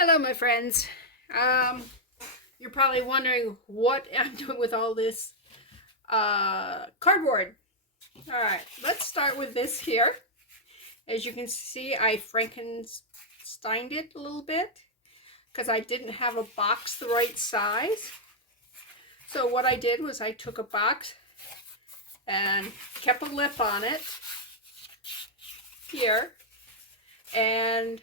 Hello, my friends. You're probably wondering what I'm doing with all this cardboard. All right, let's start with this here. As you can see, I Frankensteined it a little bit because I didn't have a box the right size. So what I did was I took a box and kept a lip on it here and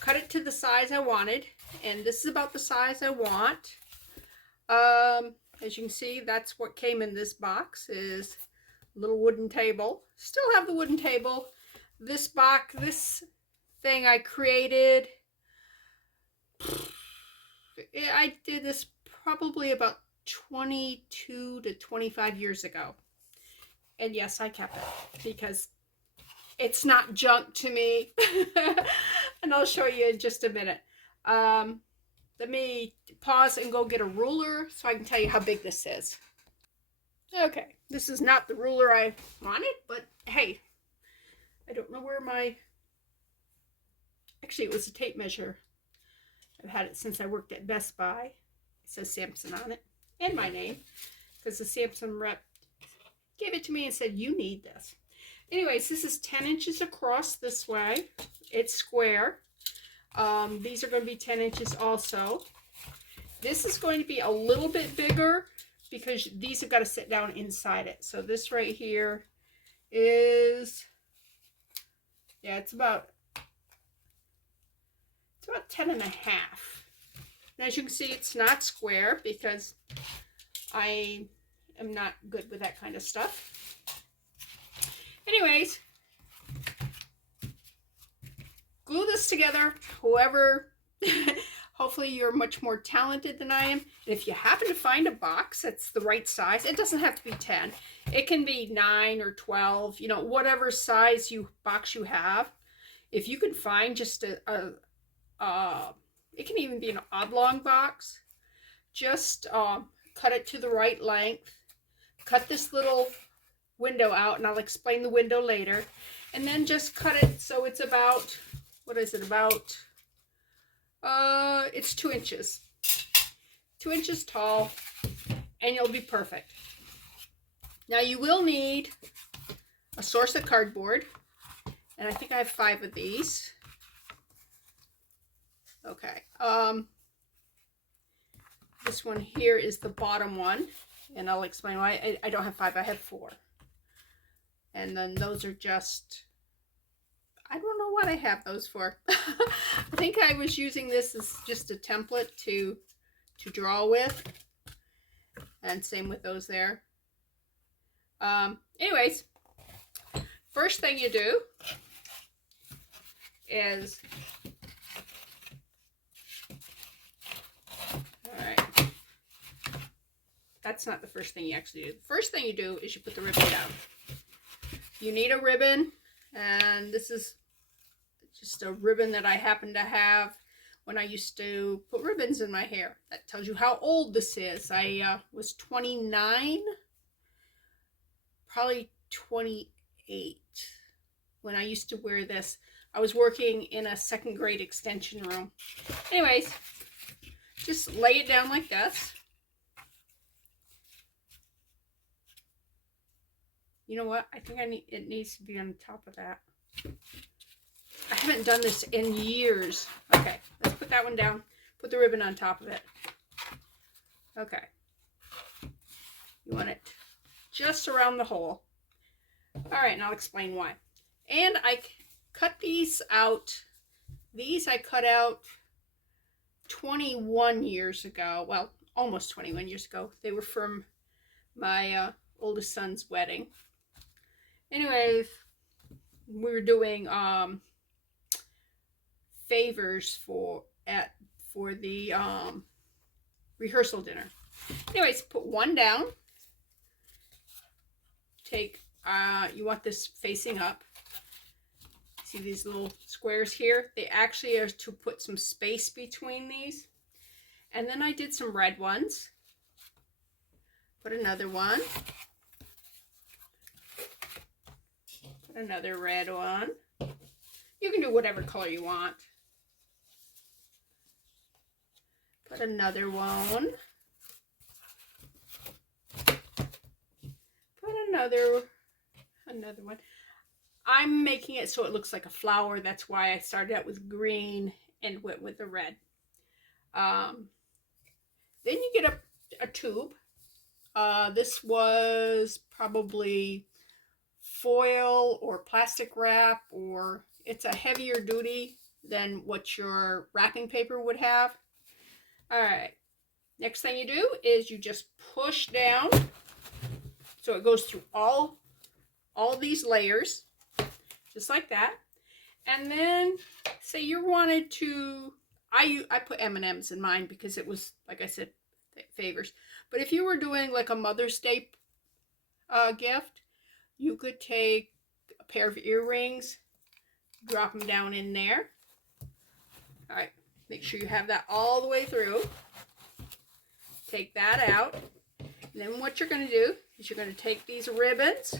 cut it to the size I wanted, and this is about the size I want. As you can see, that's what came in this box, is a little wooden table. Still have the wooden table. This box, this thing I created, I did this probably about 22 to 25 years ago. And yes, I kept it because it's not junk to me. And I'll show you in just a minute. Let me pause and go get a ruler so I can tell you how big this is. Okay, this is not the ruler I wanted, but hey, I don't know where my... Actually, it was a tape measure. I've had it since I worked at Best Buy. It says Samson on it, and my name, because the Samson rep gave it to me and said, you need this. Anyways, this is 10 inches across this way. It's square. These are going to be 10 inches also. This is going to be a little bit bigger because these have got to sit down inside it. So this right here is, yeah, it's about 10 and a half. And as you can see, it's not square because I am not good with that kind of stuff. Anyways, glue this together. Whoever, hopefully you're much more talented than I am. And if you happen to find a box that's the right size, it doesn't have to be 10. It can be 9 or 12, you know, whatever size box you have. If you can find just it can even be an oblong box. Just cut it to the right length. Cut this little window out, and I'll explain the window later. And then just cut it so it's about, what is it, about, it's 2 inches. 2 inches tall, and you'll be perfect. Now you will need a source of cardboard, and I think I have 5 of these. Okay, this one here is the bottom one, and I'll explain why. I don't have 5, I have 4. And then those are just, I don't know what I have those for. I think I was using this as just a template to draw with. And same with those there. Anyways, first thing you do is, alright, that's not the first thing you actually do. The first thing you do is you put the ribbon down. You need a ribbon, and this is just a ribbon that I happen to have when I used to put ribbons in my hair. That tells you how old this is. I was 29, probably 28 when I used to wear this. I was working in a 2nd grade extension room. Anyways, just lay it down like this. You know what? I think it needs to be on top of that. I haven't done this in years. Okay, let's put that one down. Put the ribbon on top of it. Okay. You want it just around the hole. All right, and I'll explain why. And I cut these out. These I cut out 21 years ago. Well, almost 21 years ago. They were from my oldest son's wedding. Anyways, we were doing favors for the rehearsal dinner. Anyways, put one down. Take you want this facing up. See these little squares here? They actually are to put some space between these. And then I did some red ones. Put another one. Another red one. You can do whatever color you want. put another one. Put another one. I'm making it so it looks like a flower. That's why I started out with green and went with the red. Then you get a tube. This was probably foil or plastic wrap, or it's a heavier duty than what your wrapping paper would have. All right. Next thing you do is you just push down so it goes through all these layers, just like that. And then say you wanted to, I put M&Ms in mine because it was, like I said, favors. But if you were doing like a Mother's Day gift, you could take a pair of earrings, drop them down in there. All right, make sure you have that all the way through. Take that out. And then what you're going to do is you're going to take these ribbons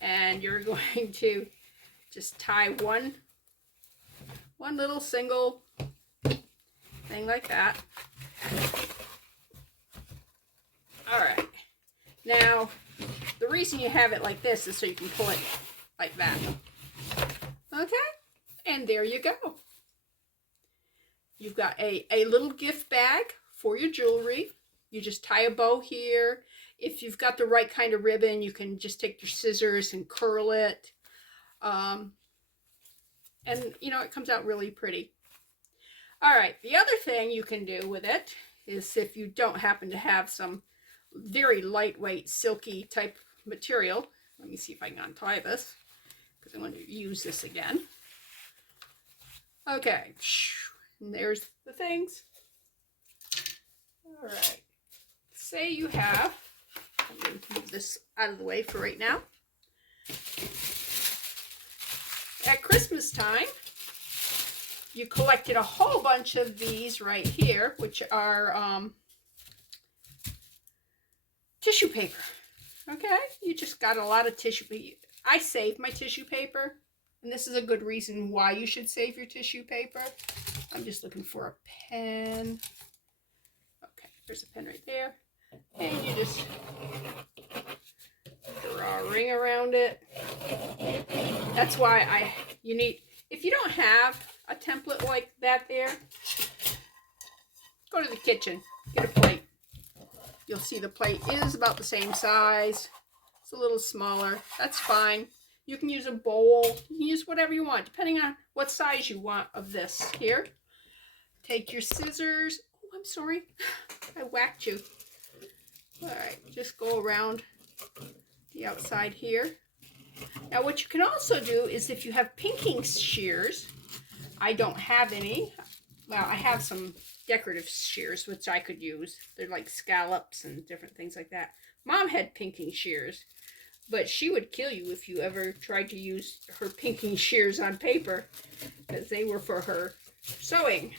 and you're going to just tie one little single thing like that. All right. Now, the reason you have it like this is so you can pull it like that. Okay? And there you go. You've got a little gift bag for your jewelry. You just tie a bow here. If you've got the right kind of ribbon, you can just take your scissors and curl it. And, you know, it comes out really pretty. All right, the other thing you can do with it is if you don't happen to have some very lightweight, silky type material. Let me see if I can untie this because I want to use this again. Okay, and there's the things. All right, say you have, I'm going to move this out of the way for right now. At Christmas time, you collected a whole bunch of these right here, which are tissue paper. Okay, you just got a lot of tissue paper. I save my tissue paper, and this is a good reason why you should save your tissue paper. I'm just looking for a pen. Okay, there's a pen right there. And you just draw a ring around it. That's why you need, if you don't have a template like that there, go to the kitchen, get a plate. You'll see the plate is about the same size. It's a little smaller. That's fine. You can use a bowl. You can use whatever you want, depending on what size you want of this here. Take your scissors. Oh, I'm sorry. I whacked you. All right, just go around the outside here. Now, what you can also do is if you have pinking shears, I don't have any. Well, I have some decorative shears, which I could use. They're like scallops and different things like that. Mom had pinking shears, but she would kill you if you ever tried to use her pinking shears on paper, because they were for her sewing.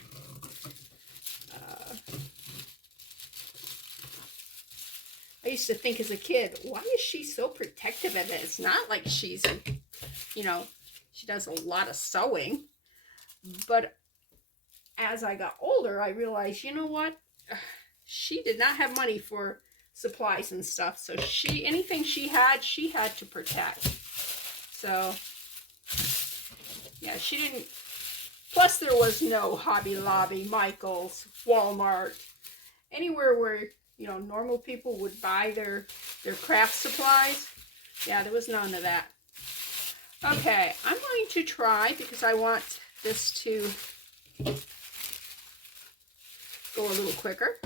I used to think as a kid, why is she so protective of it? It's not like she's, you know, she does a lot of sewing. But as I got older, I realized, you know what? She did not have money for supplies and stuff. So anything she had to protect. So, yeah, she didn't. Plus, there was no Hobby Lobby, Michael's, Walmart, anywhere where, you know, normal people would buy their craft supplies. Yeah, there was none of that. Okay, I'm going to try, because I want this to go a little quicker.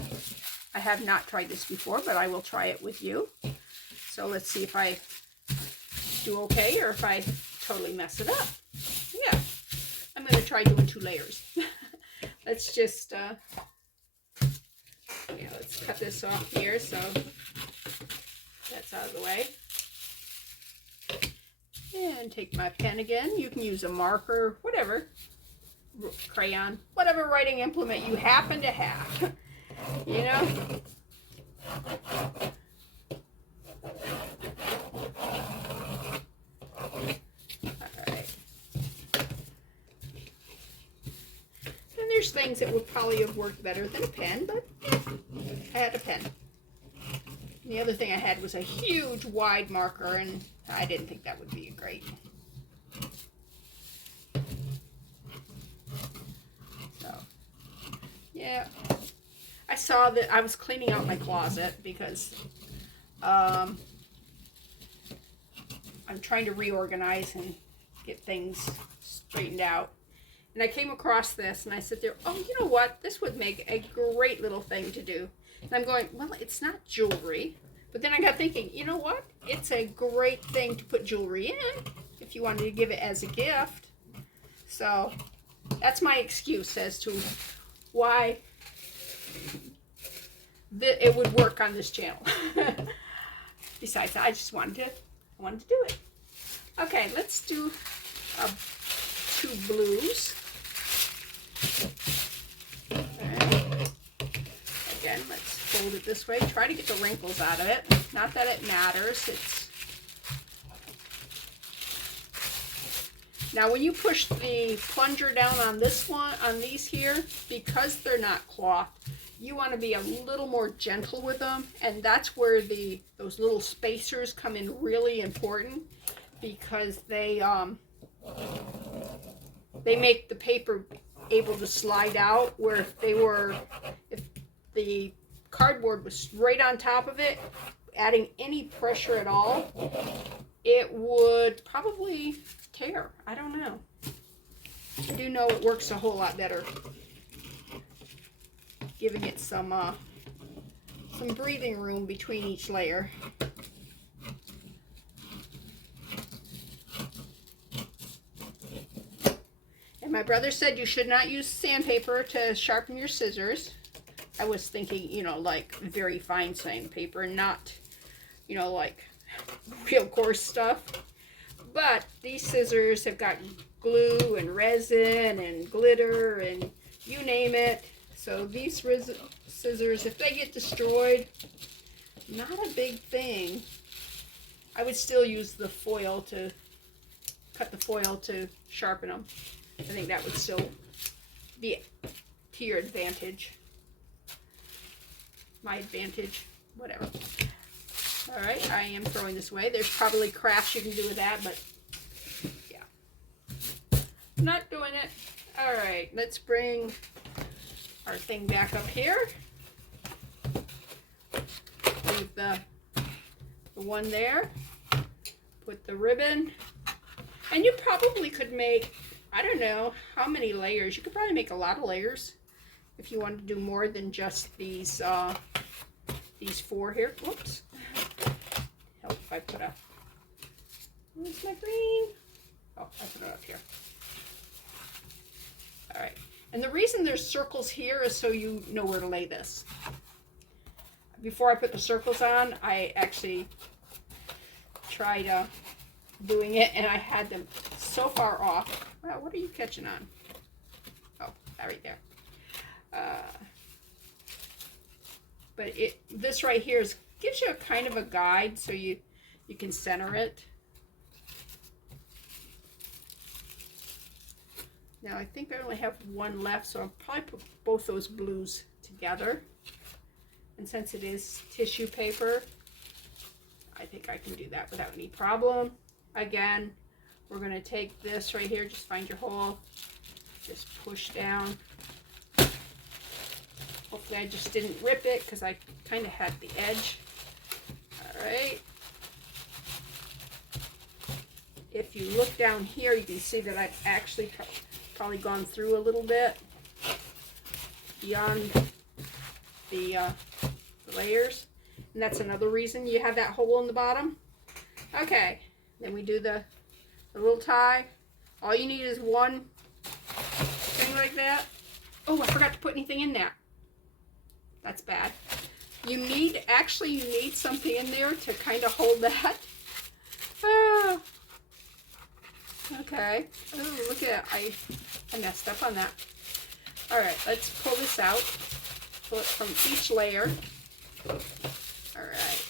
I have not tried this before, but I will try it with you. So let's see if I do okay or if I totally mess it up. Yeah, I'm going to try doing 2 layers. Let's just, yeah, let's cut this off here so that's out of the way. And take my pen again. You can use a marker, whatever, crayon, whatever writing implement you happen to have, you know. All right. And there's things that would probably have worked better than a pen, but I had a pen. And the other thing I had was a huge wide marker, and I didn't think that would be great. So, yeah. I saw that I was cleaning out my closet because I'm trying to reorganize and get things straightened out. And I came across this and I said there, oh, you know what? This would make a great little thing to do. And I'm going, well, it's not jewelry. But then I got thinking, you know what? It's a great thing to put jewelry in if you wanted to give it as a gift. So that's my excuse as to why it would work on this channel. Besides, I just wanted to do it. Okay, let's do 2 blues. Right. Again, let's fold it this way. Try to get the wrinkles out of it. Not that it matters. Now, when you push the plunger down on this one, on these here, because they're not cloth, you want to be a little more gentle with them, and that's where those little spacers come in really important, because they make the paper able to slide out, where if the cardboard was right on top of it, adding any pressure at all, it would probably tear. I don't know. I do know it works a whole lot better, giving it some breathing room between each layer. And my brother said you should not use sandpaper to sharpen your scissors. I was thinking, you know, like very fine sandpaper, not, you know, like real coarse stuff. But these scissors have got glue and resin and glitter and you name it. So these scissors, if they get destroyed, not a big thing. I would still use the foil to cut the foil to sharpen them. I think that would still be to your advantage. My advantage, whatever. All right, I am throwing this away. There's probably crafts you can do with that, but yeah. Not doing it. All right, let's bring our thing back up here. Leave the one there. Put the ribbon. And you probably could make, I don't know how many layers. You could probably make a lot of layers if you wanted to do more than just these 4 here. Whoops. Help if I put where's my green? Oh, I put it up here. All right. And the reason there's circles here is so you know where to lay this. Before I put the circles on, I actually tried doing it, and I had them so far off. Wow, what are you catching on? Oh, that right there. But this right here gives you a kind of a guide, so you can center it. Now I think I only have one left, so I'll probably put both those blues together. And since it is tissue paper, I think I can do that without any problem. Again, we're going to take this right here, just find your hole, just push down. Hopefully I just didn't rip it because I kind of had the edge. All right. If you look down here, you can see that I've actually probably gone through a little bit beyond the layers. And that's another reason you have that hole in the bottom. Okay, then we do the little tie. All you need is one thing like that. Oh, I forgot to put anything in that. That's bad. You need something in there to kind of hold that. Ah. Okay. Oh, look at it. I messed up on that. All right, let's pull this out. Pull it from each layer. All right.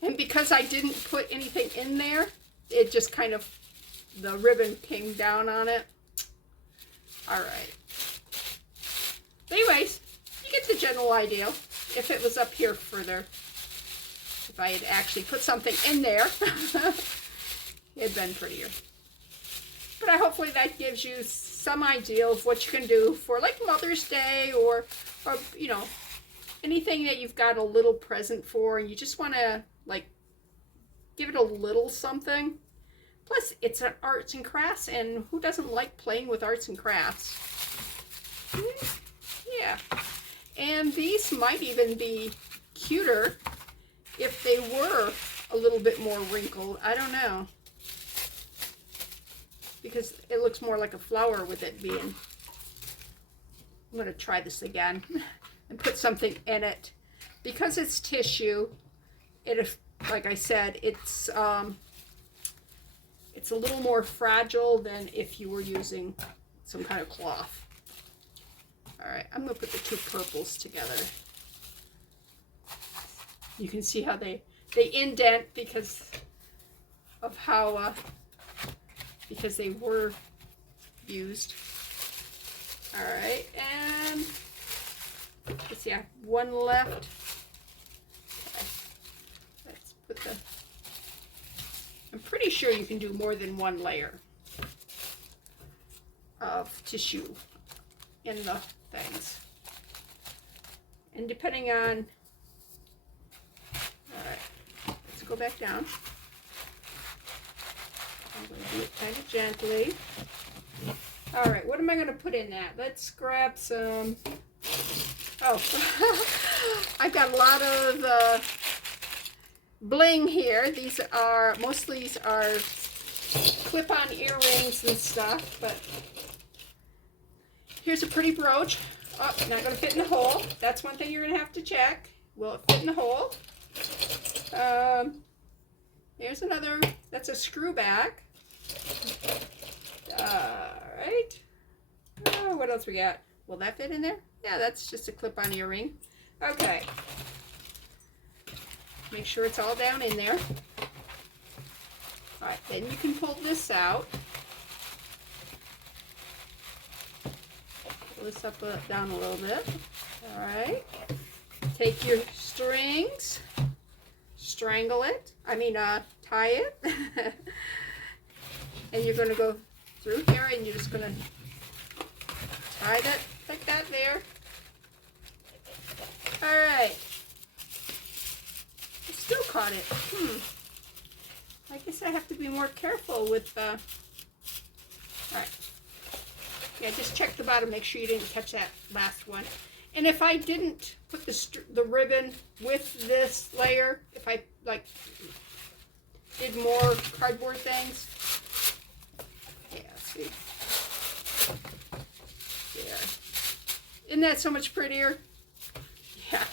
And because I didn't put anything in there, it just kind of, the ribbon came down on it. All right. But anyways, you get the general idea. If it was up here further, if I had actually put something in there, it'd been prettier. But hopefully that gives you some idea of what you can do for like Mother's Day or you know, anything that you've got a little present for and you just want to like give it a little something. Plus, it's an arts and crafts, and who doesn't like playing with arts and crafts? Yeah. And these might even be cuter if they were a little bit more wrinkled. I don't know. Because it looks more like a flower with it being. I'm going to try this again and put something in it. Because it's tissue, it, like I said, it's a little more fragile than if you were using some kind of cloth. All right, I'm going to put the two purples together. You can see how they indent because of how because they were used. All right, and let's see, I have one left. Okay. Let's put the. I'm pretty sure you can do more than one layer of tissue in the things. And depending on, all right, let's go back down. I'm going to do it kind of gently. All right, what am I going to put in that? Let's grab some, oh, I've got a lot of bling here. These are, most of these are clip-on earrings and stuff, but here's a pretty brooch. Oh, not going to fit in the hole. That's one thing you're going to have to check. Will it fit in the hole? Here's another, that's a screw back. Alright. Oh, what else we got? Will that fit in there? Yeah, that's just a clip-on earring. Okay. Make sure it's all down in there. Alright, then you can pull this out. Pull this up down a little bit. Alright. Take your strings. Strangle it. Tie it. And you're going to go through here and you're just going to tie that like that there. Alright. I still caught it. I guess I have to be more careful with alright. Yeah, just check the bottom. Make sure you didn't catch that last one. And if I didn't put the ribbon with this layer, if I like did more cardboard things, yeah, see, there. Isn't that so much prettier? Yeah.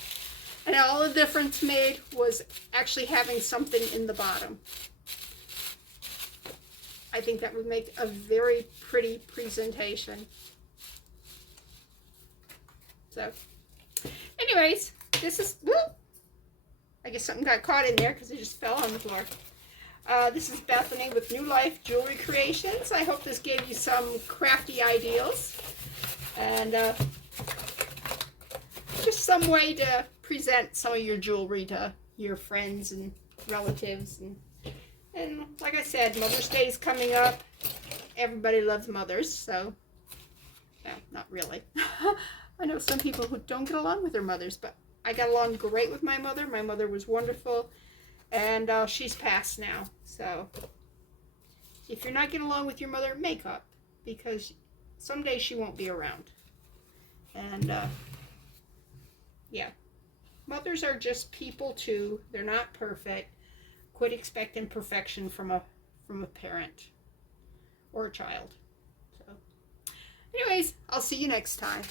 And all the difference made was actually having something in the bottom. I think that would make a very pretty presentation. So, anyways, this is, whoop, I guess something got caught in there because it just fell on the floor. This is Bethany with New Life Jewelry Creations. I hope this gave you some crafty ideas and just some way to present some of your jewelry to your friends and relatives. And like I said, Mother's Day is coming up. Everybody loves mothers, so yeah, not really. I know some people who don't get along with their mothers, but I got along great with my mother. My mother was wonderful, and she's passed now. So if you're not getting along with your mother, make up, because someday she won't be around. And yeah, mothers are just people too. They're not perfect. Quit expecting perfection from a parent or a child. So anyways, I'll see you next time.